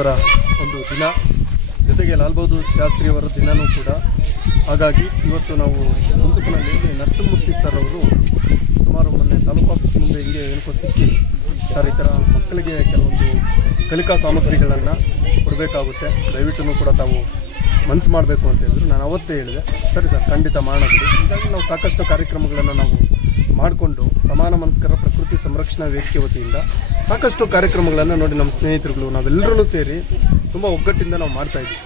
ಅವರ ಒಂದು ದಿನ. ಜೊತೆಗೆ ಲಾಲ್ ಬಹದ್ದೂರ್ ಶಾಸ್ತ್ರಿಯವರ ದಿನನೂ ಕೂಡ. ಹಾಗಾಗಿ ಇವತ್ತು ನಾವು ಗುಂತುಕನಲ್ಲಿ ನರಸಿಂಹಮೂರ್ತಿ ಸರ್ ಅವರು ಸುಮಾರು ಮೊನ್ನೆ ತಾಲೂಕು ಆಫೀಸ್ ಮುಂದೆ ಹಿಂಗೆ ಏನಕ್ಕೋ ಸಿಕ್ಕಿ ಸರ್ ಈ ಥರ ಮಕ್ಕಳಿಗೆ ಕೆಲವೊಂದು ಕಲಿಕಾ ಸಾಮಗ್ರಿಗಳನ್ನು ಕೊಡಬೇಕಾಗುತ್ತೆ. ದಯವಿಟ್ಟು ಕೂಡ ತಾವು ಮನಸ್ಸು ಮಾಡಬೇಕು ಅಂತ ಹೇಳಿದ್ರು. ನಾನು ಅವತ್ತೇ ಹೇಳಿದೆ. ಸರಿ ಸರ್ ಖಂಡಿತ ಮಾಡೋದು ಹೀಗಾಗಿ ನಾವು ಸಾಕಷ್ಟು ಕಾರ್ಯಕ್ರಮಗಳನ್ನು ನಾವು ಮಾಡಿಕೊಂಡು ಸಮಾನ ಮನಸ್ಕರ ಪ್ರಕೃತಿ ಸಂರಕ್ಷಣಾ ವೇದಿಕೆ ವತಿಯಿಂದ ಸಾಕಷ್ಟು ಕಾರ್ಯಕ್ರಮಗಳನ್ನು ನೋಡಿ ನಮ್ಮ ಸ್ನೇಹಿತರುಗಳು ನಾವೆಲ್ಲರೂ ಸೇರಿ ತುಂಬ ಒಗ್ಗಟ್ಟಿಂದ ನಾವು ಮಾಡ್ತಾ ಇದ್ವಿ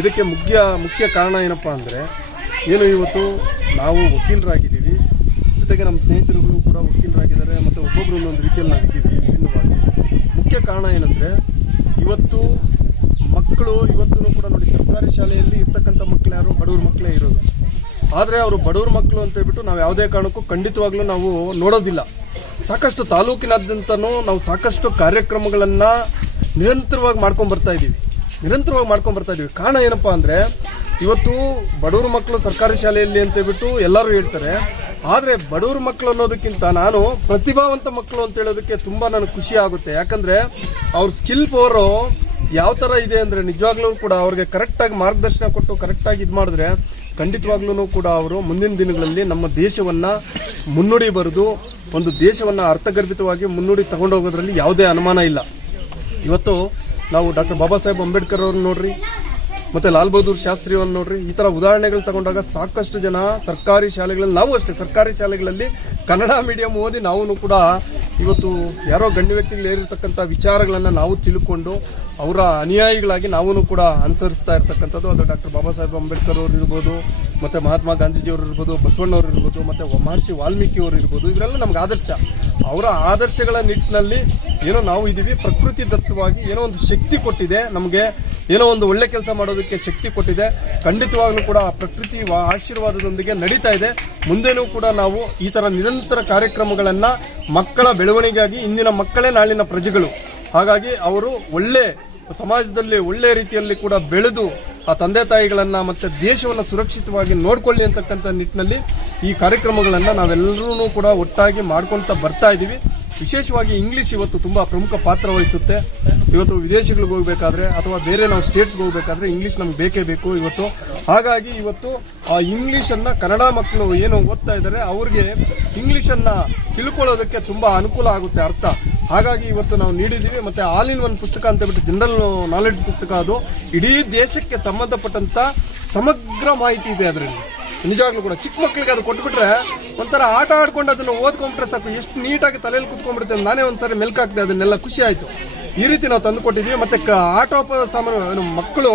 ಇದಕ್ಕೆ ಮುಖ್ಯ ಮುಖ್ಯ ಕಾರಣ ಏನಪ್ಪ ಅಂದರೆ ಏನು ಇವತ್ತು ನಾವು ವಕೀಲರಾಗಿದ್ದೀವಿ. ಜೊತೆಗೆ ನಮ್ಮ ಸ್ನೇಹಿತರುಗಳು ಕೂಡ ವಕೀಲರಾಗಿದ್ದಾರೆ ಮತ್ತು ಒಬ್ಬೊಬ್ಬರು ಒಂದೊಂದು ರೀತಿಯಲ್ಲಿ ನಾವು ಇದ್ದೀವಿ ವಿಭಿನ್ನವಾಗಿ. ಮುಖ್ಯ ಕಾರಣ ಏನಂದರೆ ಇವತ್ತು ಮಕ್ಕಳು ಇವತ್ತು ಕೂಡ ನೋಡಿ ಸರ್ಕಾರಿ ಶಾಲೆಯಲ್ಲಿ ಇರ್ತಕ್ಕಂಥ ಮಕ್ಕಳು ಯಾರು? ಬಡವ್ರ ಮಕ್ಕಳೇ ಇರೋದು. ಆದರೆ ಅವರು ಬಡವ್ರ ಮಕ್ಕಳು ಅಂತ ಹೇಳ್ಬಿಟ್ಟು ನಾವು ಯಾವುದೇ ಕಾರಣಕ್ಕೂ ಖಂಡಿತವಾಗ್ಲೂ ನಾವು ನೋಡೋದಿಲ್ಲ. ಸಾಕಷ್ಟು ತಾಲೂಕಿನಾದ್ಯಂತನೂ ನಾವು ಸಾಕಷ್ಟು ಕಾರ್ಯಕ್ರಮಗಳನ್ನು ನಿರಂತರವಾಗಿ ಮಾಡ್ಕೊಂಡು ಬರ್ತಾ ಇದ್ದೀವಿ ನಿರಂತರವಾಗಿ ಮಾಡ್ಕೊಂಡು ಬರ್ತಾ ಇದ್ದೀವಿ ಕಾರಣ ಏನಪ್ಪಾ ಅಂದರೆ, ಇವತ್ತು ಬಡವ್ರ ಮಕ್ಕಳು ಸರ್ಕಾರಿ ಶಾಲೆಯಲ್ಲಿ ಅಂತ ಹೇಳ್ಬಿಟ್ಟು ಎಲ್ಲರೂ ಹೇಳ್ತಾರೆ. ಆದರೆ ಬಡವ್ರ ಮಕ್ಕಳು ಅನ್ನೋದಕ್ಕಿಂತ ನಾನು ಪ್ರತಿಭಾವಂತ ಮಕ್ಕಳು ಅಂತ ಹೇಳೋದಕ್ಕೆ ತುಂಬ ನನಗೆ ಖುಷಿ ಆಗುತ್ತೆ. ಯಾಕಂದರೆ ಅವ್ರ ಸ್ಕಿಲ್ ಪವರ್ ಯಾವ ಥರ ಇದೆ ಅಂದರೆ ನಿಜವಾಗ್ಲೂ ಕೂಡ ಅವ್ರಿಗೆ ಕರೆಕ್ಟಾಗಿ ಮಾರ್ಗದರ್ಶನ ಕೊಟ್ಟು ಕರೆಕ್ಟಾಗಿ ಇದು ಮಾಡಿದ್ರೆ ಖಂಡಿತವಾಗ್ಲೂ ಕೂಡ ಅವರು ಮುಂದಿನ ದಿನಗಳಲ್ಲಿ ನಮ್ಮ ದೇಶವನ್ನ ಮುನ್ನುಡಿ ಬರೆದು, ಒಂದು ದೇಶವನ್ನ ಅರ್ಥಗರ್ಭಿತವಾಗಿ ಮುನ್ನುಡಿ ತಗೊಂಡೋಗೋದ್ರಲ್ಲಿ ಯಾವುದೇ ಅನುಮಾನ ಇಲ್ಲ. ಇವತ್ತು ನಾವು ಡಾಕ್ಟರ್ ಬಾಬಾ ಸಾಹೇಬ್ ಅಂಬೇಡ್ಕರ್ ಅವ್ರನ್ನ ನೋಡ್ರಿ, ಮತ್ತೆ ಲಾಲ್ ಬಹದ್ದೂರ್ ಶಾಸ್ತ್ರಿ ಅವ್ರನ್ನ ನೋಡ್ರಿ, ಈ ತರ ಉದಾಹರಣೆಗಳು ತಗೊಂಡಾಗ ಸಾಕಷ್ಟು ಜನ ಸರ್ಕಾರಿ ಶಾಲೆಗಳಲ್ಲಿ, ನಾವು ಅಷ್ಟೇ ಸರ್ಕಾರಿ ಶಾಲೆಗಳಲ್ಲಿ ಕನ್ನಡ ಮೀಡಿಯಂ ಓದಿ ನಾವು ಕೂಡ ಇವತ್ತು ಯಾರೋ ಗಣ್ಯ ವ್ಯಕ್ತಿಗಳು ಏರಿರ್ತಕ್ಕಂಥ ವಿಚಾರಗಳನ್ನು ನಾವು ತಿಳ್ಕೊಂಡು ಅವರ ಅನುಯಾಯಿಗಳಾಗಿ ನಾವೂ ಕೂಡ ಅನುಸರಿಸ್ತಾ ಇರ್ತಕ್ಕಂಥದ್ದು. ಅದು ಡಾಕ್ಟರ್ ಬಾಬಾ ಸಾಹೇಬ್ ಅಂಬೇಡ್ಕರ್ ಅವರು ಇರ್ಬೋದು, ಮತ್ತು ಮಹಾತ್ಮ ಗಾಂಧೀಜಿಯವರು ಇರ್ಬೋದು ಬಸವಣ್ಣವರು ಇರ್ಬೋದು, ಮತ್ತು ಮಹರ್ಷಿ ವಾಲ್ಮೀಕಿಯವರು ಇರ್ಬೋದು ಇವರೆಲ್ಲ ನಮ್ಗೆ ಆದರ್ಶ. ಅವರ ಆದರ್ಶಗಳ ನಿಟ್ಟಿನಲ್ಲಿ ಏನೋ ನಾವು ಇದ್ದೀವಿ ಪ್ರಕೃತಿ ದತ್ತವಾಗಿ ಏನೋ ಒಂದು ಶಕ್ತಿ ಕೊಟ್ಟಿದೆ ನಮಗೆ. ಏನೋ ಒಂದು ಒಳ್ಳೆ ಕೆಲಸ ಮಾಡೋದಕ್ಕೆ ಶಕ್ತಿ ಕೊಟ್ಟಿದೆ. ಖಂಡಿತವಾಗ್ಲೂ ಕೂಡ ಪ್ರಕೃತಿ ಆಶೀರ್ವಾದದೊಂದಿಗೆ ನಡೀತಾ ಇದೆ. ಮುಂದೆನೂ ಕೂಡ ನಾವು ಈ ತರ ನಿರಂತರ ಕಾರ್ಯಕ್ರಮಗಳನ್ನ ಮಕ್ಕಳ ಬೆಳವಣಿಗೆಗಾಗಿ ಇಂದಿನ ಮಕ್ಕಳೇ ನಾಳಿನ ಪ್ರಜೆಗಳು. ಹಾಗಾಗಿ ಅವರು ಒಳ್ಳೆ ಸಮಾಜದಲ್ಲಿ ಒಳ್ಳೆ ರೀತಿಯಲ್ಲಿ ಕೂಡ ಬೆಳೆದು ಆ ತಂದೆ ತಾಯಿಗಳನ್ನ ಮತ್ತೆ ದೇಶವನ್ನ ಸುರಕ್ಷಿತವಾಗಿ ನೋಡ್ಕೊಳ್ಳಿ ಅಂತಕ್ಕಂಥ ನಿಟ್ಟಿನಲ್ಲಿ ಈ ಕಾರ್ಯಕ್ರಮಗಳನ್ನ ನಾವೆಲ್ಲರೂ ಕೂಡ ಒಟ್ಟಾಗಿ ಮಾಡ್ಕೊಳ್ತಾ ಬರ್ತಾ ಇದ್ದೀವಿ ವಿಶೇಷವಾಗಿ ಇಂಗ್ಲಿಷ್ ಇವತ್ತು ತುಂಬಾ ಪ್ರಮುಖ ಪಾತ್ರ ವಹಿಸುತ್ತೆ. ಇವತ್ತು ವಿದೇಶಗಳಿಗೆ ಹೋಗ್ಬೇಕಾದ್ರೆ ಅಥವಾ ಬೇರೆ ನಾವು ಸ್ಟೇಟ್ಸ್ಗೆ ಹೋಗಬೇಕಾದ್ರೆ ಇಂಗ್ಲಿಷ್ ನಮ್ಗೆ ಬೇಕೇ ಬೇಕು ಇವತ್ತು. ಹಾಗಾಗಿ ಇವತ್ತು ಆ ಇಂಗ್ಲಿಷ್ ಅನ್ನ ಕನ್ನಡ ಮಕ್ಕಳು ಏನು ಓದ್ತಾ ಇದ್ದಾರೆ, ಅವ್ರಿಗೆ ಇಂಗ್ಲಿಷ್ ಅನ್ನ ತಿಳ್ಕೊಳ್ಳೋದಕ್ಕೆ ತುಂಬಾ ಅನುಕೂಲ ಆಗುತ್ತೆ ಅರ್ಥ. ಹಾಗಾಗಿ ಇವತ್ತು ನಾವು ನೀಡಿದ್ದೀವಿ. ಮತ್ತೆ ಆಲ್ ಇನ್ ಒನ್ ಪುಸ್ತಕ ಅಂತ ಬಿಟ್ಟು ಜನರಲ್ ನಾಲೆಡ್ಜ್ ಪುಸ್ತಕ ಅದು. ಇಡೀ ದೇಶಕ್ಕೆ ಸಂಬಂಧಪಟ್ಟಂತ ಸಮಗ್ರ ಮಾಹಿತಿ ಇದೆ ಅದರಲ್ಲಿ. ನಿಜವಾಗ್ಲೂ ಕೂಡ ಚಿಕ್ಕ ಮಕ್ಕಳಿಗೆ ಅದು ಕೊಟ್ಬಿಟ್ರೆ ಒಂಥರ ಆಟ ಆಡ್ಕೊಂಡು ಅದನ್ನು ಓದ್ಕೊಂಡ್ಬಿಟ್ರೆ ಸಾಕು. ಎಷ್ಟು ನೀಟಾಗಿ ತಲೆಯಲ್ಲಿ ಕುತ್ಕೊಂಡ್ಬಿಡುತ್ತೆ ನಾನೇ ಒಂದ್ಸರಿ ಮೆಲ್ಕಾಕ್ದೆ ಅದನ್ನೆಲ್ಲ ಖುಷಿ ಆಯ್ತು. ಈ ರೀತಿ ನಾವು ತಂದು ಕೊಟ್ಟಿದ್ದೀವಿ ಮತ್ತೆ ಆಟೋಪ ಸಾಮಾನು ಮಕ್ಕಳು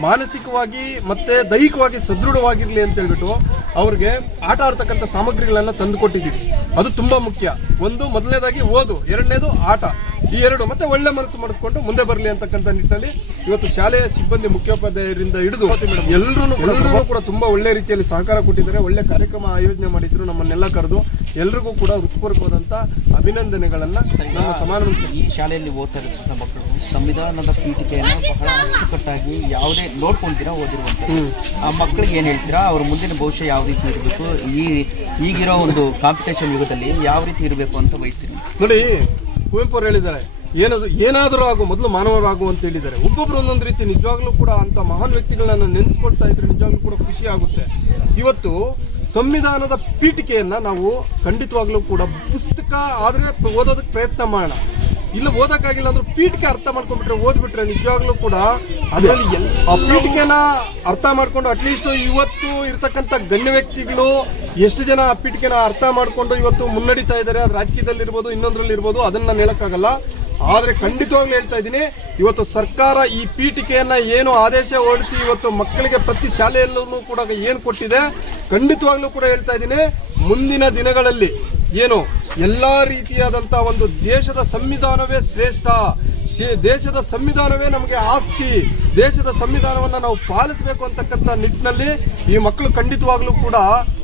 ಮಾನಸಿಕವಾಗಿ ಮತ್ತೆ ದೈಹಿಕವಾಗಿ ಸದೃಢವಾಗಿರ್ಲಿ ಅಂತ ಹೇಳ್ಬಿಟ್ಟು ಅವ್ರಿಗೆ ಆಟ ಆಡ್ತಕ್ಕಂಥ ಸಾಮಗ್ರಿಗಳನ್ನ ತಂದು ಕೊಟ್ಟಿದ್ದೀವಿ ಅದು ತುಂಬಾ ಮುಖ್ಯ. ಒಂದು, ಮೊದಲನೇದಾಗಿ ಓದು. ಎರಡನೇದು ಆಟ. ಈ ಎರಡು ಮತ್ತೆ ಒಳ್ಳೆ ಮನಸ್ಸು ಮಾಡಿಕೊಂಡು ಮುಂದೆ ಬರಲಿ ಅಂತಕ್ಕಂಥ ನಿಟ್ಟಿನಲ್ಲಿ ಇವತ್ತು ಶಾಲೆಯ ಸಿಬ್ಬಂದಿ ಮುಖ್ಯೋಪಾಧ್ಯಾಯರಿಂದ ಹಿಡಿದು ಎಲ್ಲರೂ ಎಲ್ಲರೂ ಕೂಡ ತುಂಬಾ ಒಳ್ಳೆ ರೀತಿಯಲ್ಲಿ ಸಹಕಾರ ಕೊಟ್ಟಿದ್ದಾರೆ ಒಳ್ಳೆ ಕಾರ್ಯಕ್ರಮ ಆಯೋಜನೆ ಮಾಡಿದ್ರು ನಮ್ಮನ್ನೆಲ್ಲ ಕರೆದು ಎಲ್ರಿಗೂ ಕೂಡ ಹೃತ್ಪೂರ್ವಕವಾದಂತ ಅಭಿನಂದನೆಗಳನ್ನ ನಮ್ಮ ಸಮಾನ ಈ ಶಾಲೆಯಲ್ಲಿ ಓದ್ತಾ ನಮ್ಮ ಮಕ್ಕಳು ಸಂವಿಧಾನದ ಪೀಠಿಕೆಯನ್ನು ಬಹಳ ಅಚ್ಚುಕಟ್ಟಾಗಿ ಯಾವುದೇ ನೋಡ್ಕೊಂತೀರಾ ಓದಿರುವಂತ. ಆ ಮಕ್ಕಳಿಗೆ ಏನು ಹೇಳ್ತೀರಾ ಅವ್ರ ಮುಂದಿನ ಭವಿಷ್ಯ ಯಾವ ರೀತಿ ಇರಬೇಕು ಈ ಈಗಿರೋ ಒಂದು ಕಾಂಪಿಟೇಷನ್ ಯುಗದಲ್ಲಿ ಯಾವ ರೀತಿ ಇರಬೇಕು ಅಂತ ಬಯಸ್ತೀರಿ? ನೋಡಿ ಕುವೆಂಪು ಅವರು ಹೇಳಿದ್ದಾರೆ. ಏನದು ಏನಾದರೂ ಆಗು, ಮೊದಲು ಮಾನವರಾಗು ಅಂತ ಹೇಳಿದ್ದಾರೆ. ಒಬ್ಬೊಬ್ರು ಒಂದೊಂದು ರೀತಿ ನಿಜವಾಗ್ಲೂ ಕೂಡ ಅಂತ ಮಹಾನ್ ವ್ಯಕ್ತಿಗಳನ್ನ ನೆನೆಸ್ಕೊಳ್ತಾ ಇದ್ರೆ ನಿಜವಾಗ್ಲೂ ಕೂಡ ಖುಷಿ ಆಗುತ್ತೆ. ಇವತ್ತು ಸಂವಿಧಾನದ ಪೀಠಿಕೆಯನ್ನ ನಾವು ಖಂಡಿತವಾಗ್ಲೂ ಕೂಡ ಪುಸ್ತಕ ಆದ್ರೆ ಓದೋದಕ್ಕೆ ಪ್ರಯತ್ನ ಮಾಡೋಣ. ಇಲ್ಲ ಓದಕ್ಕಾಗಿಲ್ಲ ಅಂದ್ರೆ ಪೀಠಿಕೆ ಅರ್ಥ ಮಾಡ್ಕೊಂಡ್ಬಿಟ್ರೆ ಓದ್ಬಿಟ್ರೆ ನಿಜವಾಗ್ಲೂ ಕೂಡ ಅದರಲ್ಲಿ ಆ ಪೀಠಿಕೆನ ಅರ್ಥ ಮಾಡ್ಕೊಂಡು ಅಟ್ಲೀಸ್ಟ್ ಇವತ್ತು ಇರ್ತಕ್ಕಂಥ ಗಣ್ಯ ವ್ಯಕ್ತಿಗಳು ಎಷ್ಟು ಜನ ಆ ಪೀಠಿಕೆನ ಅರ್ಥ ಮಾಡ್ಕೊಂಡು ಇವತ್ತು ಮುನ್ನಡೀತಾ ಇದ್ದಾರೆ ಅದು ರಾಜಕೀಯದಲ್ಲಿ ಇರ್ಬೋದು ಇನ್ನೊಂದ್ರಲ್ಲಿ ಇರ್ಬೋದು ಅದನ್ನ ನಾನು ಹೇಳಕ್ಕಾಗಲ್ಲ. ಆದ್ರೆ ಖಂಡಿತವಾಗ್ಲೂ ಹೇಳ್ತಾ ಇದ್ದೀನಿ ಇವತ್ತು ಸರ್ಕಾರ ಈ ಪೀಠಿಕೆಯನ್ನ ಏನು ಆದೇಶ ಹೊರಡಿಸಿ ಇವತ್ತು ಮಕ್ಕಳಿಗೆ ಪ್ರತಿ ಶಾಲೆಯಲ್ಲೂ ಕೂಡ ಏನು ಕೊಟ್ಟಿದೆ ಖಂಡಿತವಾಗ್ಲೂ ಕೂಡ ಹೇಳ್ತಾ ಇದ್ದೀನಿ ಮುಂದಿನ ದಿನಗಳಲ್ಲಿ ಏನು ಎಲ್ಲಾ ರೀತಿಯಾದಂತಹ ಒಂದು ದೇಶದ ಸಂವಿಧಾನವೇ ಶ್ರೇಷ್ಠ. ದೇಶದ ಸಂವಿಧಾನವೇ ನಮಗೆ ಆಸ್ತಿ. ದೇಶದ ಸಂವಿಧಾನವನ್ನ ನಾವು ಪಾಲಿಸಬೇಕು ಅಂತಕ್ಕಂಥ ನಿಟ್ಟಿನಲ್ಲಿ ಈ ಮಕ್ಕಳು ಖಂಡಿತವಾಗ್ಲೂ ಕೂಡ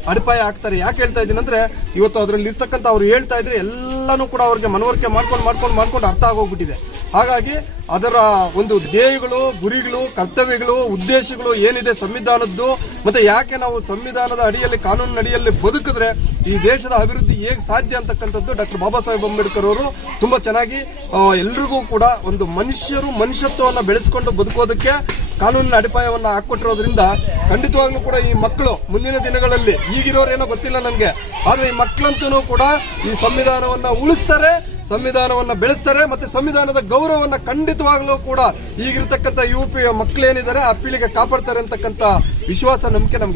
ಅಡಿಪಾಯ ಆಗ್ತಾರೆ ಯಾಕೆ ಹೇಳ್ತಾ ಇದ್ದೀನಿ ಅಂದ್ರೆ, ಇವತ್ತು ಅದರಲ್ಲಿ ಇರ್ತಕ್ಕಂಥ ಅವ್ರು ಹೇಳ್ತಾ ಇದ್ರೆ ಎಲ್ಲಾನು ಕೂಡ ಅವ್ರಿಗೆ ಮನವರಿಕೆ ಮಾಡ್ಕೊಂಡು ಮಾಡ್ಕೊಂಡು ಮಾಡ್ಕೊಂಡು ಅರ್ಥ ಆಗೋಗ್ಬಿಟ್ಟಿದೆ. ಹಾಗಾಗಿ ಅದರ ಒಂದು ಧ್ಯೇಯಗಳು, ಗುರಿಗಳು, ಕರ್ತವ್ಯಗಳು, ಉದ್ದೇಶಗಳು ಏನಿದೆ ಸಂವಿಧಾನದ್ದು, ಮತ್ತೆ ಯಾಕೆ ನಾವು ಸಂವಿಧಾನದ ಅಡಿಯಲ್ಲಿ, ಕಾನೂನಿನ ಅಡಿಯಲ್ಲಿ ಬದುಕಿದ್ರೆ ಈ ದೇಶದ ಅಭಿವೃದ್ಧಿ ಹೇಗೆ ಸಾಧ್ಯ ಅಂತಕ್ಕಂಥದ್ದು ಡಾಕ್ಟರ್ ಬಾಬಾ ಸಾಹೇಬ್ ಅಂಬೇಡ್ಕರ್ ಅವರು ತುಂಬಾ ಚೆನ್ನಾಗಿ ಎಲ್ರಿಗೂ ಕೂಡ ಒಂದು ಮನುಷ್ಯರು ಮನುಷ್ಯತ್ವವನ್ನು ಬೆಳೆಸ್ಕೊಂಡು ಬದುಕೋದಕ್ಕೆ ಕಾನೂನಿನ ಅಡಿಪಾಯವನ್ನ ಹಾಕ್ಕೊಟ್ಟಿರೋದ್ರಿಂದ ಖಂಡಿತವಾಗ್ಲೂ ಕೂಡ ಈ ಮಕ್ಕಳು ಮುಂದಿನ ದಿನಗಳಲ್ಲಿ ಈಗಿರೋರೇನೋ ಗೊತ್ತಿಲ್ಲ ನನಗೆ. ಆದರೆ ಈ ಮಕ್ಕಳಂತೂ ಕೂಡ ಈ ಸಂವಿಧಾನವನ್ನ ಉಳಿಸ್ತಾರೆ, ಸಂವಿಧಾನವನ್ನ ಬೆಳೆಸ್ತಾರೆ ಮತ್ತೆ ಸಂವಿಧಾನದ ಗೌರವವನ್ನ ಖಂಡಿತವಾಗ್ಲೂ ಕೂಡ ಈಗಿರ್ತಕ್ಕಂಥ ಯು ಪಿ ಮಕ್ಕಳೇನಿದ್ದಾರೆ ಆ ಪೀಳಿಗೆ ಕಾಪಾಡ್ತಾರೆ ಅಂತಕ್ಕಂಥ ವಿಶ್ವಾಸ ನಂಬಿಕೆ ನಮ್ಗೆ